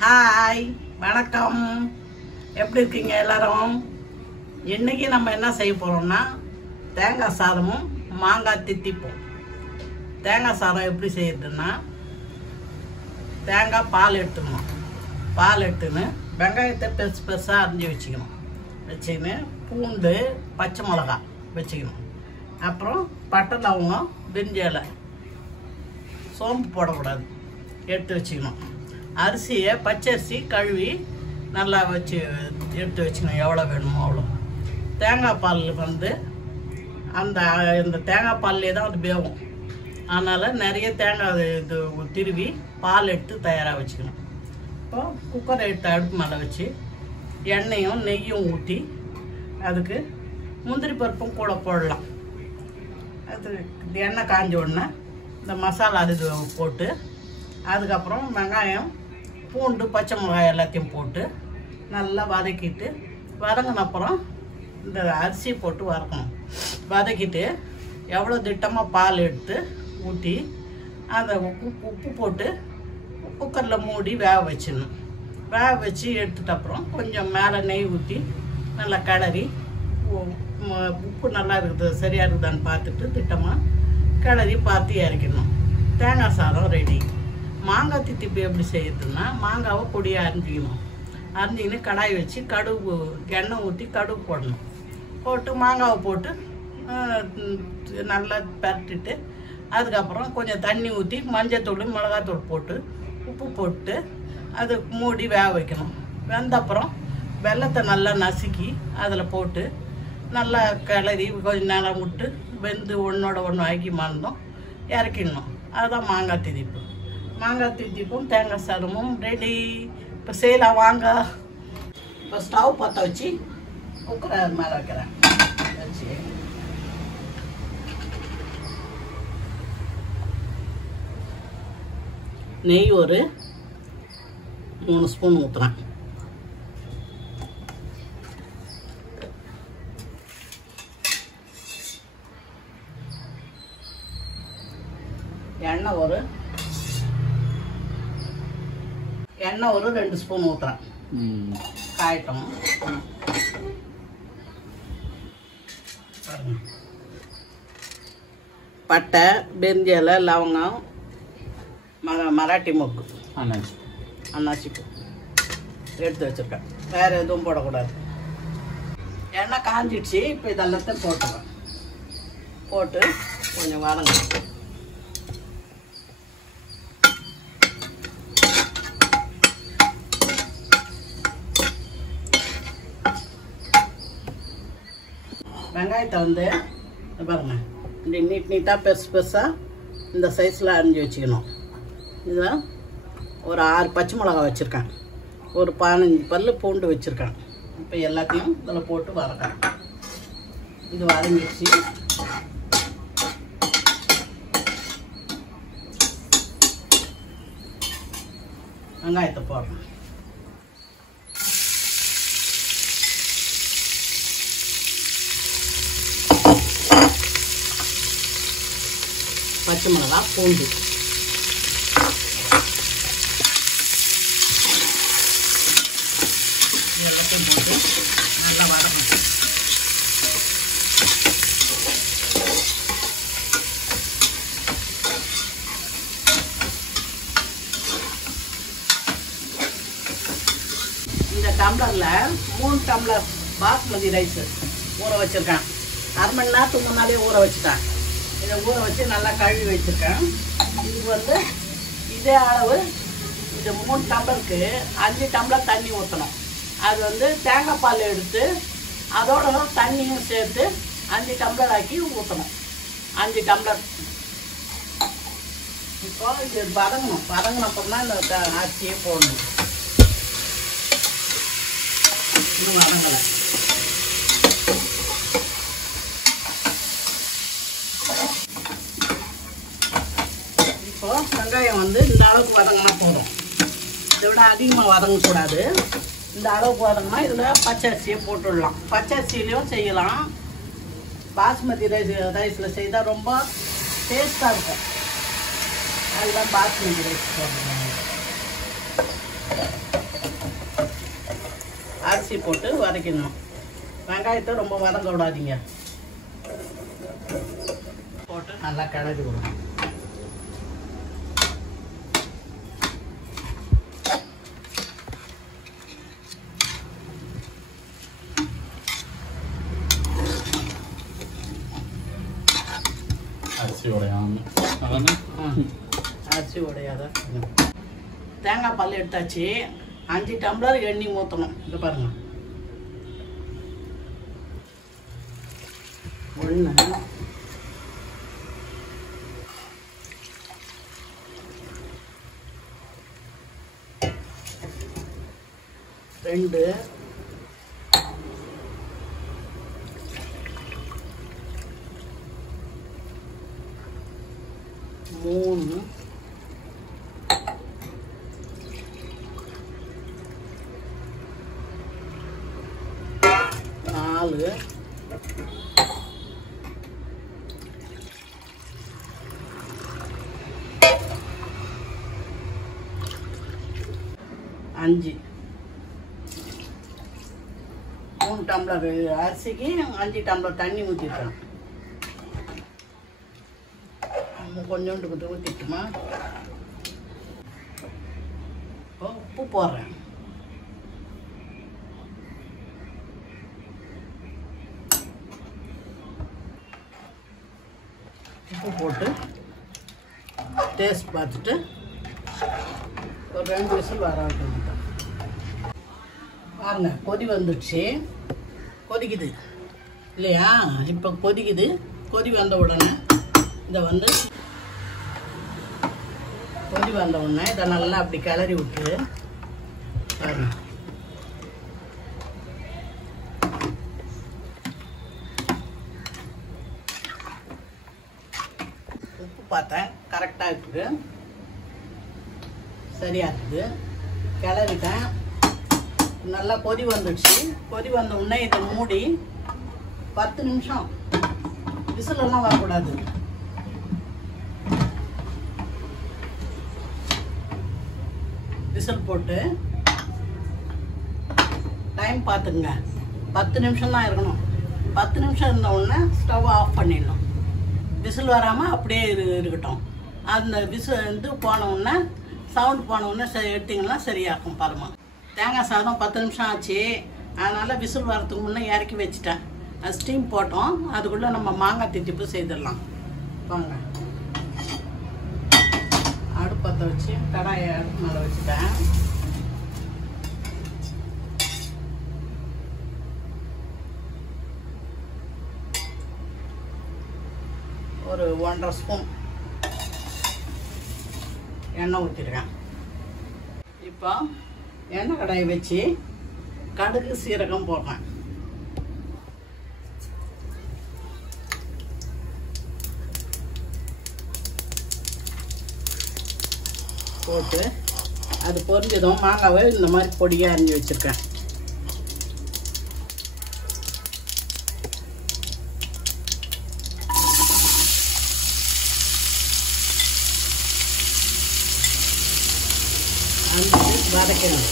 Hi வணக்கம், எப்படி இருக்கீங்க எல்லாரும்? இன்னைக்கு நம்ம என்ன செய்ய போகிறோம்னா தேங்காய் சாதமும் மாங்காய் தித்திப்போம். தேங்காய் சாதம் எப்படி செய்யறதுன்னா, தேங்காய் பால் எடுத்துக்கணும். பால் எடுத்துன்னு வெங்காயத்தை பெருசு பெருசாக அரிஞ்சு வச்சுக்கின்னு பூண்டு பச்சை மிளகா வச்சுக்கணும். அப்புறம் பட்டை லவங்கம் பிரிஞ்சி இலை, சோம்பு போடக்கூடாது, எடுத்து வச்சுக்கணும். அரிசியை பச்சரிசி கழுவி நல்லா வச்சு எடுத்து வச்சுக்கணும், எவ்வளோ வேணுமோ அவ்வளோ. தேங்காய் பால் இந்த தேங்காய் பால்லே தான் அது வேகும். அதனால் நிறைய தேங்காய் இது திருவி பால் எடுத்து தயாராக வச்சுக்கணும். இப்போ குக்கரை எடுத்து அடுப்பு மேலே வச்சு எண்ணெயும் நெய்யும் ஊற்றி அதுக்கு முந்திரி பருப்பும் கூட போடலாம். அது எண்ணெய் காஞ்ச உடனே இந்த மசாலா இது போட்டு, அதுக்கப்புறம் வெங்காயம் பூண்டு பச்சை மிளகாய் எல்லாத்தையும் போட்டு நல்லா வதக்கிட்டு, வதங்கின அப்புறம் இந்த அரிசி போட்டு வதக்கணும். வதக்கிட்டு எவ்வளோ திட்டமாக பால் எடுத்து ஊற்றி அதை உப்பு போட்டு குக்கரில் மூடி வேக வச்சிடணும். வேக வச்சு எடுத்துட்ட அப்புறம் கொஞ்சம் மேலே நெய் ஊற்றி நல்லா கிளறி, உப்பு நல்லா இருக்குது சரியாக இருக்குதான்னு பார்த்துட்டு திட்டமாக கிளறி பார்த்து இறக்கிடணும். தேங்காய் சாதம் ரெடி. மாங்காய் தித்திப்பு எப்படி செய்யறதுன்னா, மாங்காவை பொடியாக அரிஞ்சிக்கணும். அரிஞ்சிக்கின்னு கடாய் வச்சு கடுகு எண்ணெய் ஊற்றி கடுகு போடணும். போட்டு மாங்காவை போட்டு நல்லா பரட்டிட்டு, அதுக்கப்புறம் கொஞ்சம் தண்ணி ஊற்றி மஞ்சத்தூள் மிளகாத்தூள் போட்டு உப்பு போட்டு அது மூடி வேக வைக்கணும். வெந்தப்புறம் வெல்லத்தை நல்லா நசுக்கி அதில் போட்டு நல்லா கிளறி கொஞ்சம் நேரம் விட்டு வெந்து ஒன்றோட ஒன்று ஆக்கி மறந்தோம் இறக்கிடணும். அதுதான் மாங்காய் திதிப்பு. மாங்காய் திதிப்பும் தேங்காய் சாதமும் ரெடி. இப்போ செய்யலாம் வாங்க. இப்போ ஸ்டவ் பற்ற வச்சு குக்கரை மேலே வைக்கிறேன். வச்சு நெய் ஒரு 3 ஸ்பூன் ஊற்றுறேன். எண்ணெய் ஒரு 2 ஸ்பூன் ஊற்றுறேன். காயட்டும். பட்டை பிரிஞ்சி இலை லவங்கம் மராட்டி மொக்கு அன்னாசி எடுத்து வச்சுருக்கேன். வேறு எதுவும் போடக்கூடாது. எண்ணெய் காஞ்சிடுச்சு. இப்போ இதெல்லாத்தையும் போட்டுருவேன். போட்டு கொஞ்சம் வதங்க. வெங்காயத்தை பாருங்க, இப்படி நீட்டாக பெருசு பெருசாக இந்த சைஸில் அரிஞ்சு வச்சுக்கணும். இதில் ஒரு 6 பச்சை மிளகா வச்சுருக்கேன், ஒரு 15 பல்லு பூண்டு வச்சுருக்கேன். இப்போ எல்லாத்தையும் இதில் போட்டு வதக்கிறேன். இது வதங்கிடுச்சு. வெங்காயத்தை போடுறேன். பச்சை மிளகா பூண்டு எல்லாத்தையும் போட்டு நல்லா வதக்கணும். இந்த டம்ளரில் 3 டம்ளர் பாஸ்மதி ரைஸ் ஊற வச்சுருக்கேன். 1/2 மணி நேரத்துக்கு முன்னாடியே ஊற வச்சுட்டேன். இதை ஊற வச்சு நல்லா கழுவி வச்சுருக்கேன். இதுக்கு இதே அளவு, இந்த 3 டம்ளருக்கு 5 டம்ளர் தண்ணி ஊற்றணும். அது தேங்காய் பால் எடுத்து அதோட தண்ணியும் சேர்த்து 5 டம்ளர் ஆக்கி ஊற்றணும். 5 டம்ளர். இப்போ இது வதங்கணும். வதங்கினப்பறம் தான் இந்த அரிசியை போடணும். இன்னும் வதங்கலை. இப்போ வெங்காயம் இந்த அளவுக்கு வதங்கினா போதும். இதை விட அதிகமாக வதங்கக்கூடாது. இந்த அளவுக்கு வதங்கினா இதில் பச்சை அரிசியை போட்டுடலாம். பச்சை அரிசியிலையும் செய்யலாம். பாஸ்மதி ரைஸில் செய்தால் ரொம்ப டேஸ்ட்டாக இருக்கும். அதுதான் பாஸ்மதி ரைஸ் போடுறோம். அரிசி போட்டு வதக்கணும். வெங்காயத்தை ரொம்ப வதங்க விடாதீங்க. போட்டு நல்லா கிளறி விடணும். அரிசி உடையாத தேங்காய் பால் எடுத்தாச்சு. 5 டம்ளர் எண்ணெய் ஊற்றணும். இது பாருங்க. 1 2 3 4 5 3 டம்ளர் அரிசிக்கு 5 டம்ளர் தண்ணி ஊற்றிட்டேன். கொஞ்சோண்டு கொஞ்சம் ஊற்றிட்டுமா. உப்பு போடுறேன். உப்பு போட்டு டேஸ்ட் பார்த்துட்டு ஒரு 2 விசில் வர வைக்கணும். பாருங்க கொதி வந்துடுச்சு. கொதிக்குது இல்லையா? இப்போ கொதிக்குது. கொதி வந்த உடனே இதை வந்து கொதி வந்த உடனே இதை நல்லா அப்படி கிளறி விட்டு பாருங்க. உப்பு பார்த்தேன் கரெக்டாக இருக்குது. சரியாக இருக்குது. கிளறிட்டேன். நல்லா கொதி வந்துடுச்சு. கொதி வந்த உடனே இதை மூடி 10 நிமிஷம் விசிலெல்லாம் வரக்கூடாது. விசில் போட்டு டைம் பார்த்துங்க. 10 நிமிஷம் தான் இருக்கணும். 10 நிமிஷம் இருந்த உடனே ஸ்டவ் ஆஃப் பண்ணிடணும். விசில் வராமல் அப்படியே இருக்கட்டும். அந்த விசில் வந்து போன உடனே சவுண்ட் போன உடனே எடுத்திங்கன்னா சரியாகும். பாருமா தேங்காய் சாதம் 10 நிமிஷம் ஆச்சு. அதனால் விசில் வரத்துக்கு முன்னே இறக்கி வச்சுட்டேன். அது ஸ்டீம் போட்டோம். அதுக்குள்ளே நம்ம மாங்காய் திட்டிப்பு செய்திடலாம். வாங்க. அடுப்பத்தை வச்சு கடாயை அடுப்பு மேலே வச்சுட்டேன். ஒரு 1.5 ஸ்பூன் எண்ணெய் ஊற்றிருக்கேன். இப்போ எண்ணெய் கடாயை வச்சு கடுகு சீரகம் போடுறேன். போட்டு அது பொரிஞ்சதும் மாங்காவை இந்த மாதிரி பொடியாக அரிஞ்சு வச்சுருக்கேன். வதக்கணும்.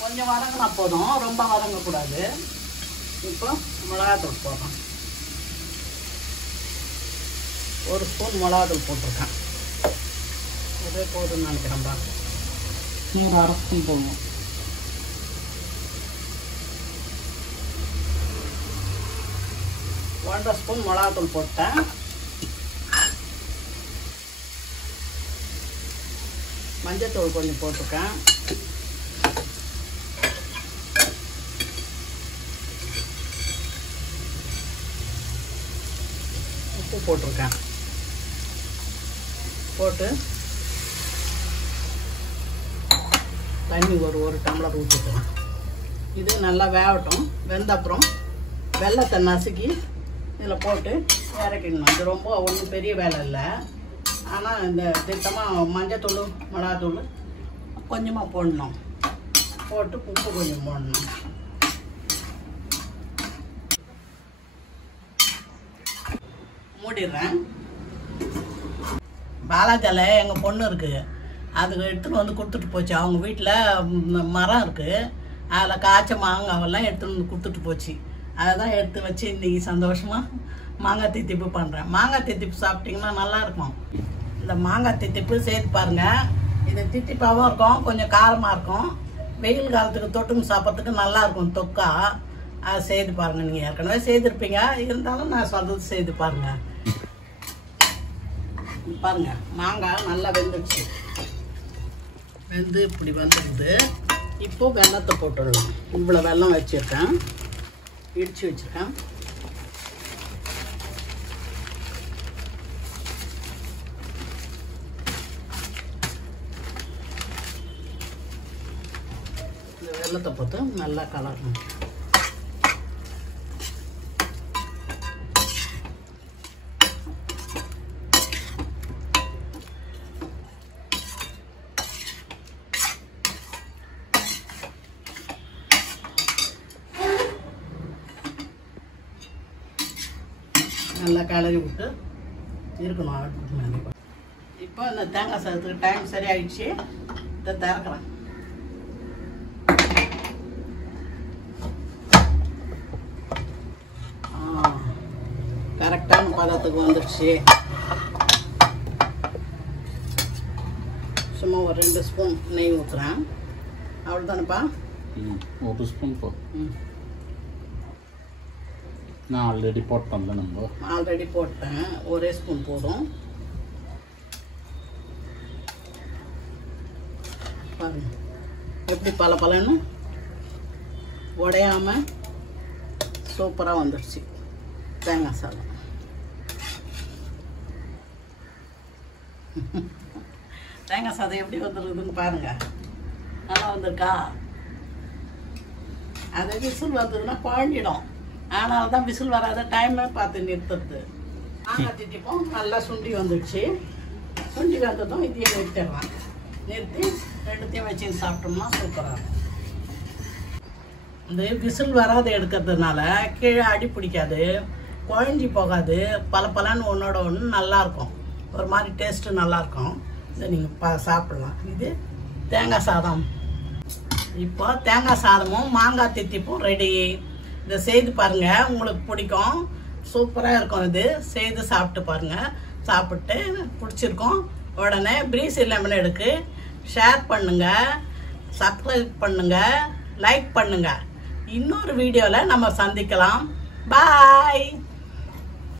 கொஞ்சம் வதங்கினா போதும், ரொம்ப வதங்கக்கூடாது. இப்போ மிளகாத்தூள் போடுறோம். 1 ஸ்பூன் மிளகாத்தூள் போட்டிருக்கேன். அதே போதும்னு நினைக்கிறேன்பா. இன்னொரு 1/2 ஸ்பூன் போடுவோம். ஒன்றரை ஸ்பூன் மிளகாத்தூள் போட்டேன். மஞ்சத்தூள் கொஞ்சம் போட்டிருக்கேன். உப்பு போட்டிருக்கேன். போட்டு தண்ணி ஒரு டம்ளர் ஊற்றிக்கலாம். இது நல்லா வேகட்டும். வெந்த அப்புறம் வெல்லத்தை நசுக்கி இதில் போட்டு இறக்கிடணும். இது ரொம்ப ஒன்றும் பெரிய வேலை இல்லை. ஆனால் இந்த திட்டமாக மஞ்சத்தூள் மிளகாத்தூள் கொஞ்சமாக போடணும். போட்டு உப்பு கொஞ்சம் போடணும். மூடிடுறேன். பாலாஜால எங்கள் பொண்ணு இருக்குது, அதுக்கு எடுத்துகிட்டு வந்து கொடுத்துட்டு போச்சு. அவங்க வீட்டில் மரம் இருக்குது, அதில் காய்ச்ச மாங்காவெல்லாம் எடுத்துகிட்டு வந்து கொடுத்துட்டு போச்சு. அதை தான் எடுத்து வச்சு இன்றைக்கி சந்தோஷமாக மாங்காய் தித்திப்பு பண்ணுறேன். மாங்காய் தித்திப்பு சாப்பிட்டிங்கன்னா நல்லாயிருக்கும். இந்த மாங்காய் தித்திப்பு சேர்த்து பாருங்கள். இது தித்திப்பாகவும் இருக்கும், கொஞ்சம் காரமாக இருக்கும். வெயில் காலத்துக்கு தொட்டுங்க சாப்பிட்றதுக்கு நல்லாயிருக்கும் தொக்கா. அதை செய்து பாருங்கள். நீங்கள் ஏற்கனவே செய்திருப்பீங்க, இருந்தாலும் நான் சொல்கிறது செய்து பாருங்கள். பாருங்கள், மாங்காய் நல்லா வெந்துடுச்சு. வெந்து இப்படி வந்துடுது. இப்போ வெள்ளத்தை போட்டுடலாம். இவ்வளோ வெல்லம் வச்சுருக்கேன், இடித்து வச்சுருக்கேன். இந்த வெள்ளத்தை போட்டு நல்லா கலரணும். நல்லா கிளறி விட்டு இருக்கணும் அடுப்புக்கு மேலே. இப்போ இந்த தேங்காய் சாதத்துக்கு டைம் சரியாயிடுச்சு. இதை திறக்கிறேன். கரெக்டான பதத்துக்கு வந்துடுச்சு. சும்மா ஒரு 2 ஸ்பூன் நெய் ஊற்றுறேன். அவ்வளோதானப்பா? 1 ஸ்பூன் போ. நான் ஆல்ரெடி போட்டேன். நம்ம ஆல்ரெடி போட்டேன். 1 ஸ்பூன் போதும். பாருங்க எப்படி பலன்னு உடையாமல் சூப்பராக வந்துடுச்சு தேங்காய் சாதம். தேங்காய் சாதம் எப்படி வந்துருக்குதுன்னு பாருங்கள். நல்லா வந்திருக்கா? அது விசில் வந்ததுன்னா குழஞ்சிடும். ஆனால் தான் விசில் வராத டைமே பார்த்து நிறுத்துறது. மாங்காய் திட்டிப்போம் நல்லா சுண்டி வந்துடுச்சு. சுண்டி வந்ததும் இதையும் நிறுத்திடலாம். நிறுத்தி 2த்தையும் வச்சு சாப்பிட்டோம்னா சூப்பராக இருக்கும். இந்த விசில் வராத எடுக்கிறதுனால கீழே அடி பிடிக்காது, குழஞ்சி போகாது, பலன்னு ஒன்றோட ஒன்று நல்லாயிருக்கும். ஒரு மாதிரி டேஸ்ட்டு நல்லாயிருக்கும். இதை நீங்கள் சாப்பிட்லாம். இது தேங்காய் சாதம். இப்போ தேங்காய் சாதமும் மாங்காய் தித்திப்பும் ரெடி. இதை செய்து பாருங்கள், உங்களுக்கு பிடிக்கும். சூப்பராக இருக்கும். இது செய்து சாப்பிட்டு பாருங்கள். சாப்பிட்டு பிடிச்சிருக்கோம் உடனே பிரீசி லெமன் எடுக்கு ஷேர் பண்ணுங்கள், சப்ஸ்கிரைப் பண்ணுங்கள், லைக் பண்ணுங்கள். இன்னொரு வீடியோவில் நம்ம சந்திக்கலாம். பாய்.